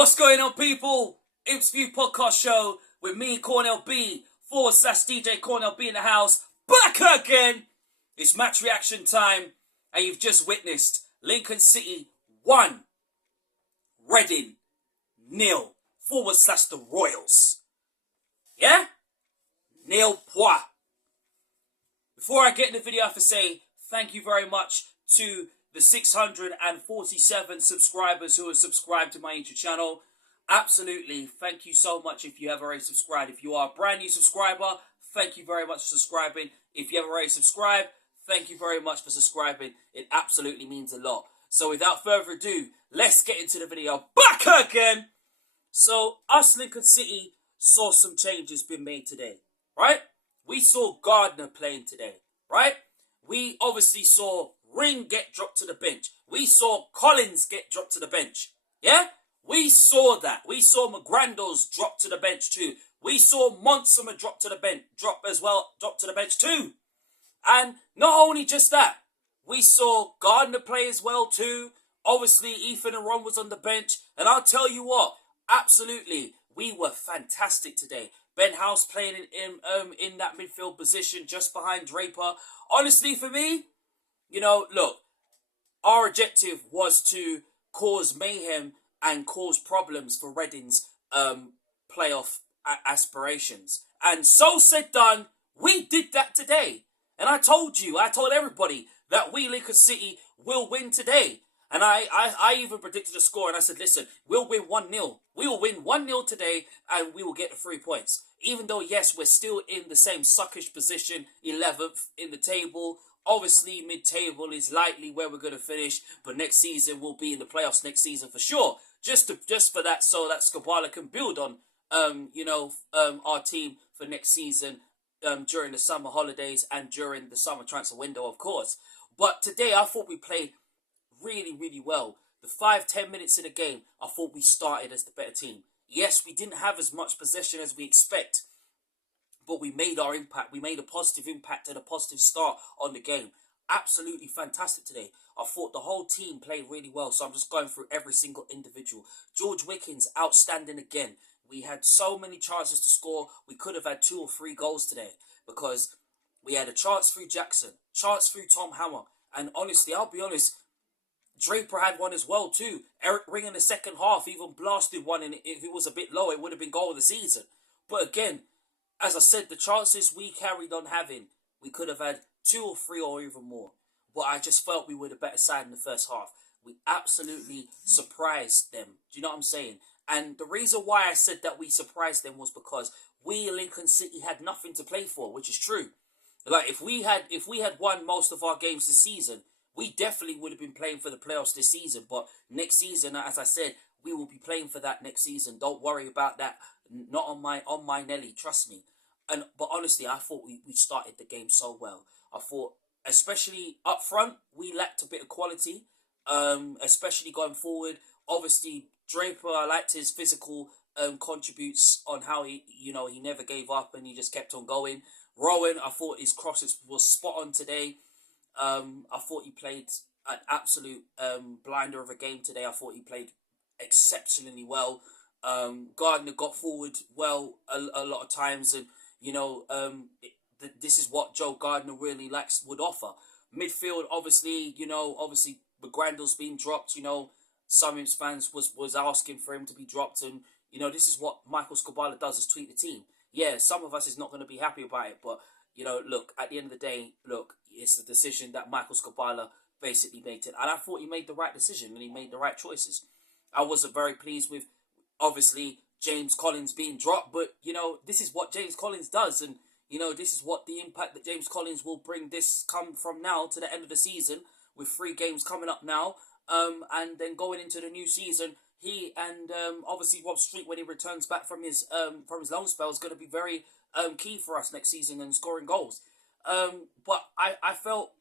What's going on, people? Imps View podcast show with me, Cornell B, / DJ Cornell B in the house. Back again! It's match reaction time, and you've just witnessed Lincoln City 1, Reading 0, / the Royals. Yeah? Nil point. Before I get in the video, I have to say thank you very much to the 647 subscribers who have subscribed to my YouTube channel. Absolutely, thank you so much if you have already subscribed. If you are a brand new subscriber, thank you very much for subscribing. If you have already subscribed, thank you very much for subscribing. It absolutely means a lot. So without further ado, let's get into the video. Back again! So, us Lincoln City saw some changes being made today, right? We saw Gardner playing today, right? We obviously saw Ring get dropped to the bench. We saw Collins get dropped to the bench. Yeah? We saw that. We saw McGrandles drop to the bench too. We saw Monsoma drop to the bench too. And not only just that, we saw Gardner play as well too. Obviously, Ethan and Ron was on the bench. And I'll tell you what, absolutely, we were fantastic today. Ben House playing in that midfield position just behind Draper. Honestly, for me, you know, look, our objective was to cause mayhem and cause problems for Reading's playoff aspirations. And so said, done, we did that today. And I told everybody that we, Lincoln City, will win today. And I even predicted a score, and I said, listen, we'll win 1-0. We will win 1-0 today, and we will get the 3 points. Even though, yes, we're still in the same suckish position, 11th in the table. Obviously, mid-table is likely where we're going to finish, but next season we'll be in the playoffs next season for sure. Just for that, so that Skubala can build on, our team for next season during the summer holidays and during the summer transfer window, of course. But today, I thought we played really, really well. The 5-10 minutes in the game, I thought we started as the better team. Yes, we didn't have as much possession as we expect, but we made our impact. We made a positive impact and a positive start on the game. Absolutely fantastic today. I thought the whole team played really well, so I'm just going through every single individual. George Wickens, outstanding again. We had so many chances to score. We could have had 2 or 3 goals today because we had a chance through Jackson, chance through Tom Hammer, and honestly, I'll be honest, Draper had one as well too. Eric Ring in the second half even blasted one, and if it was a bit low, it would have been goal of the season. But again, as I said, the chances we carried on having, we could have had 2 or 3 or even more. But I just felt we were the better side in the first half. We absolutely surprised them. Do you know what I'm saying? And the reason why I said that we surprised them was because we, Lincoln City, had nothing to play for, which is true. Like, if we had won most of our games this season, we definitely would have been playing for the playoffs this season. But next season, as I said, we will be playing for that next season. Don't worry about that. Not on my Nelly, trust me. But honestly, I thought we started the game so well. I thought, especially up front, we lacked a bit of quality, especially going forward. Obviously, Draper, I liked his physical contributes on how he never gave up and he just kept on going. Rowan, I thought his crosses was spot on today. I thought he played an absolute blinder of a game today. I thought he played exceptionally well. Gardner got forward well a lot of times, and this is what Joe Gardner really would offer. Midfield, obviously, McGrandles being dropped. Some Imps fans was asking for him to be dropped, and this is what Michael Skubala does, is tweak the team. Yeah, some of us is not going to be happy about it, but look, at the end of the day, look, it's the decision that Michael Skubala basically made it. And I thought he made the right decision and he made the right choices. I wasn't very pleased with, obviously, James Collins being dropped, but, this is what James Collins does. And, this is what the impact that James Collins will bring come from now to the end of the season, with 3 games coming up now. And then going into the new season, he and obviously Rob Street, when he returns back from his loan spell, is going to be very key for us next season and scoring goals. But I felt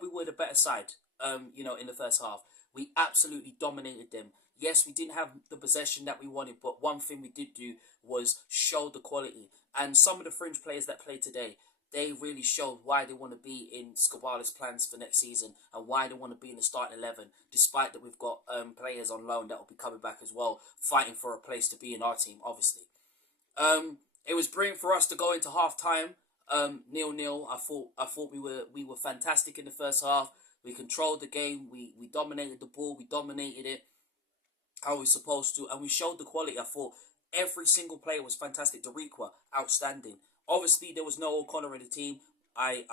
we were the better side, in the first half. We absolutely dominated them. Yes, we didn't have the possession that we wanted, but one thing we did do was show the quality. And some of the fringe players that played today, they really showed why they want to be in Scabala's plans for next season and why they want to be in the starting 11, despite that we've got players on loan that will be coming back as well, fighting for a place to be in our team, obviously. It was brilliant for us to go into half time 0-0. I thought we were fantastic in the first half. We controlled the game. We dominated the ball. We dominated it how we're supposed to, and we showed the quality. I thought every single player was fantastic. Doriqua, outstanding. Obviously, there was no O'Connor in the team. I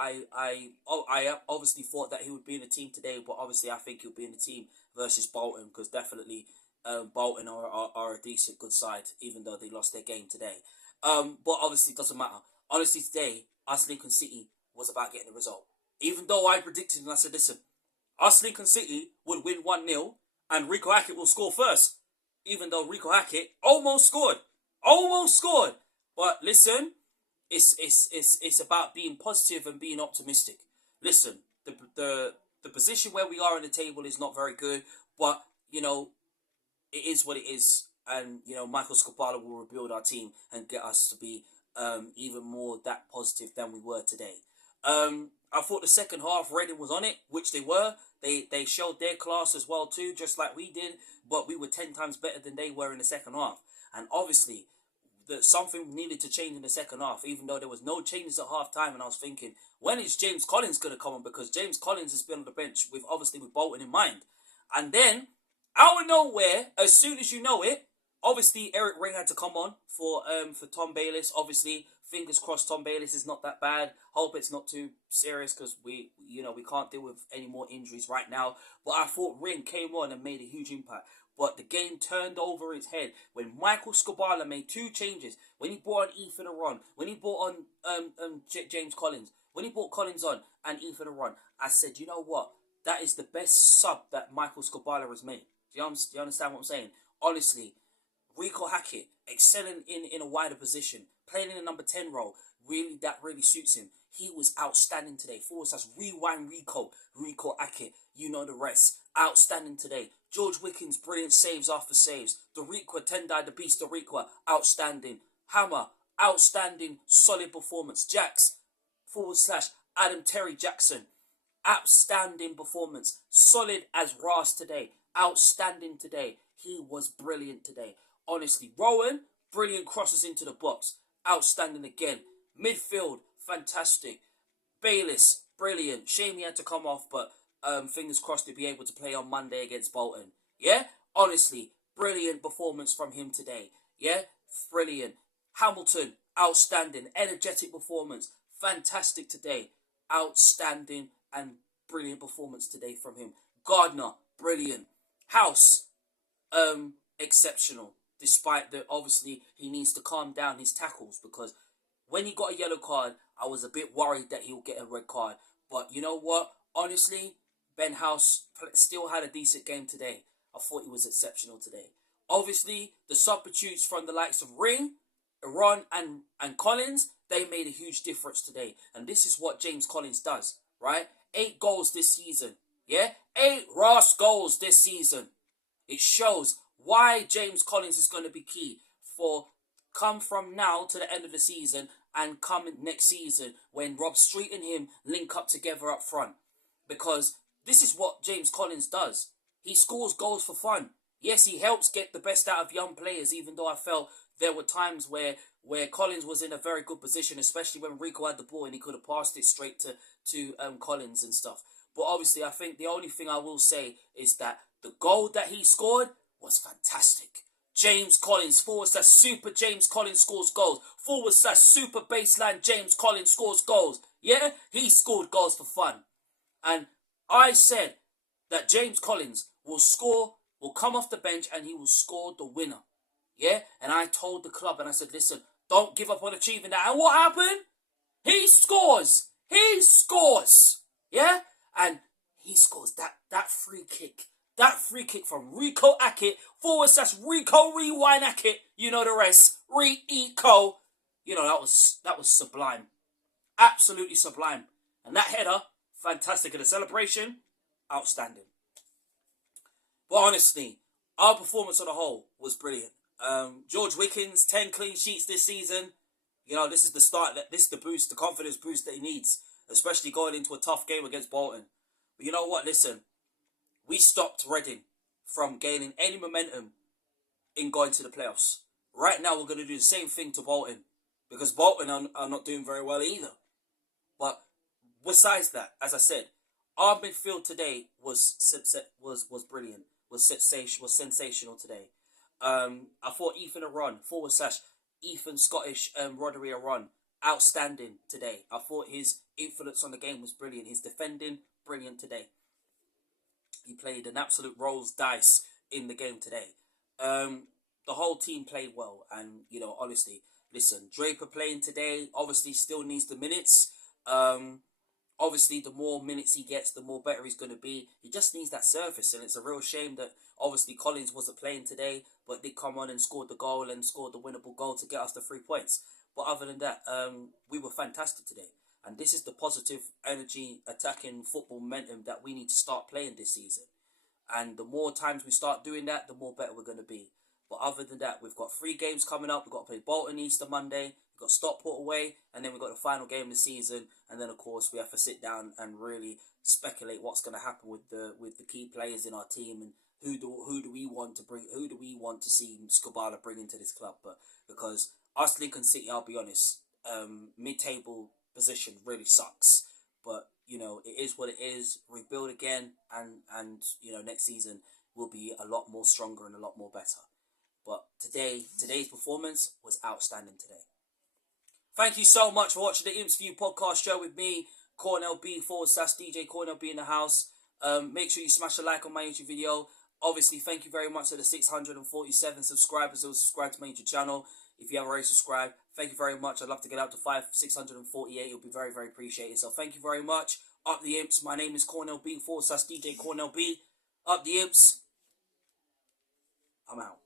obviously thought that he would be in the team today, but obviously I think he'll be in the team versus Bolton, because definitely Bolton are a decent, good side, even though they lost their game today. But obviously it doesn't matter. Honestly, today, us Lincoln City was about getting the result. Even though I predicted and I said, listen, us Lincoln City would win 1-0 and Rico Hackett will score first. Even though Rico Hackett almost scored. But listen, it's about being positive and being optimistic. Listen, the position where we are in the table is not very good, but you know, it is what it is, and you know, Michael Scopala will rebuild our team and get us to be even more that positive than we were today. I thought the second half Reading was on it, which they were. They showed their class as well too, just like we did, but we were 10 times better than they were in the second half. And obviously, something needed to change in the second half, even though there was no changes at half time. And I was thinking, when is James Collins going to come on? Because James Collins has been on the bench with Bolton in mind. And then, out of nowhere, as soon as you know it, obviously Eric Ring had to come on for Tom Bayliss. Obviously, fingers crossed Tom Bayliss is not that bad. Hope it's not too serious, because we can't deal with any more injuries right now. But I thought Ring came on and made a huge impact. But the game turned over its head when Michael Scobala made 2 changes. When he brought on Ethan Aron, when he brought on James Collins, when he brought Collins on and Ethan Aron, I said, you know what? That is the best sub that Michael Scobala has made. Do you understand what I'm saying? Honestly, Rico Hackett excelling in a wider position, playing in a number 10 role, that really suits him. He was outstanding today. / rewind Rico Hackett. You know the rest. Outstanding today. George Wickens, brilliant saves after saves. Doriqua, Tendai, the Beast Doriqua, outstanding. Hammer, outstanding, solid performance. Jax, / Adam Terry Jackson, outstanding performance. Solid as Ras today. Outstanding today. He was brilliant today. Honestly, Rowan, brilliant crosses into the box. Outstanding again. Midfield, fantastic. Bayliss, brilliant. Shame he had to come off, but fingers crossed to be able to play on Monday against Bolton. Yeah? Honestly, brilliant performance from him today. Yeah? Brilliant. Hamilton, outstanding. Energetic performance. Fantastic today. Outstanding and brilliant performance today from him. Gardner, brilliant. House, exceptional. Despite that, obviously, he needs to calm down his tackles, because when he got a yellow card, I was a bit worried that he'll get a red card. But you know what? Honestly, Ben House still had a decent game today. I thought he was exceptional today. Obviously, the substitutes from the likes of Ring, Iran, and Collins, they made a huge difference today. And this is what James Collins does, right? 8 goals this season. Yeah? 8 Ross goals this season. It shows why James Collins is going to be key for come from now to the end of the season and come next season when Rob Street and him link up together up front. Because this is what James Collins does. He scores goals for fun. Yes, he helps get the best out of young players, even though I felt there were times where Collins was in a very good position, especially when Rico had the ball and he could have passed it straight to Collins and stuff. But obviously, I think the only thing I will say is that the goal that he scored was fantastic. James Collins, / Super James Collins scores goals. / Super Bassline James Collins scores goals. Yeah, he scored goals for fun. And I said that James Collins will come off the bench and he will score the winner. Yeah, and I told the club and I said, listen, don't give up on achieving that. And what happened? He scores. Yeah, and he scores that free kick. That free kick from Rico Hackett, / Rico Rewind Hackett. You know the rest. Rico. You know, that was sublime. Absolutely sublime. And that header, fantastic. And the celebration, outstanding. But honestly, our performance on the whole was brilliant. George Wickens, 10 clean sheets this season. You know, this is the start. This is the boost, the confidence boost that he needs, especially going into a tough game against Bolton. But you know what? Listen, we stopped Reading from gaining any momentum in going to the playoffs. Right now, we're going to do the same thing to Bolton because Bolton are not doing very well either. But besides that, as I said, our midfield today was brilliant. Was sensational today. I thought Ethan Aron / Ethan Scottish Rodri Aron outstanding today. I thought his influence on the game was brilliant. His defending brilliant today. He played an absolute rolls dice in the game today. The whole team played well, and you know, honestly, listen, Draper playing today obviously still needs the minutes. Obviously, the more minutes he gets, the more better he's going to be. He just needs that surface, and it's a real shame that obviously Collins wasn't playing today, but did come on and scored the goal and scored the winnable goal to get us the 3 points. But other than that, we were fantastic today. And this is the positive energy attacking football momentum that we need to start playing this season. And the more times we start doing that, the more better we're going to be. But other than that, we've got 3 games coming up. We've got to play Bolton Easter Monday. We've got Stockport away. And then we've got the final game of the season. And then, of course, we have to sit down and really speculate what's going to happen with the key players in our team and who do we want to see Skubala bring into this club. But because us Lincoln City, I'll be honest, mid-table position really sucks. But you know, it is what it is. Rebuild again, and you know, next season will be a lot more stronger and a lot more better. But today's performance was outstanding today. Thank you so much for watching the Imps View podcast show with me, Cornell B / DJ Cornell B in the house. Make sure you smash a like on my YouTube video. Obviously, thank you very much to the 647 subscribers who subscribed to my YouTube channel. If you haven't already subscribed, thank you very much. I'd love to get up to 648. It'll be very, very appreciated. So thank you very much. Up the Imps. My name is Cornell B / DJ Cornell B. Up the Imps. I'm out.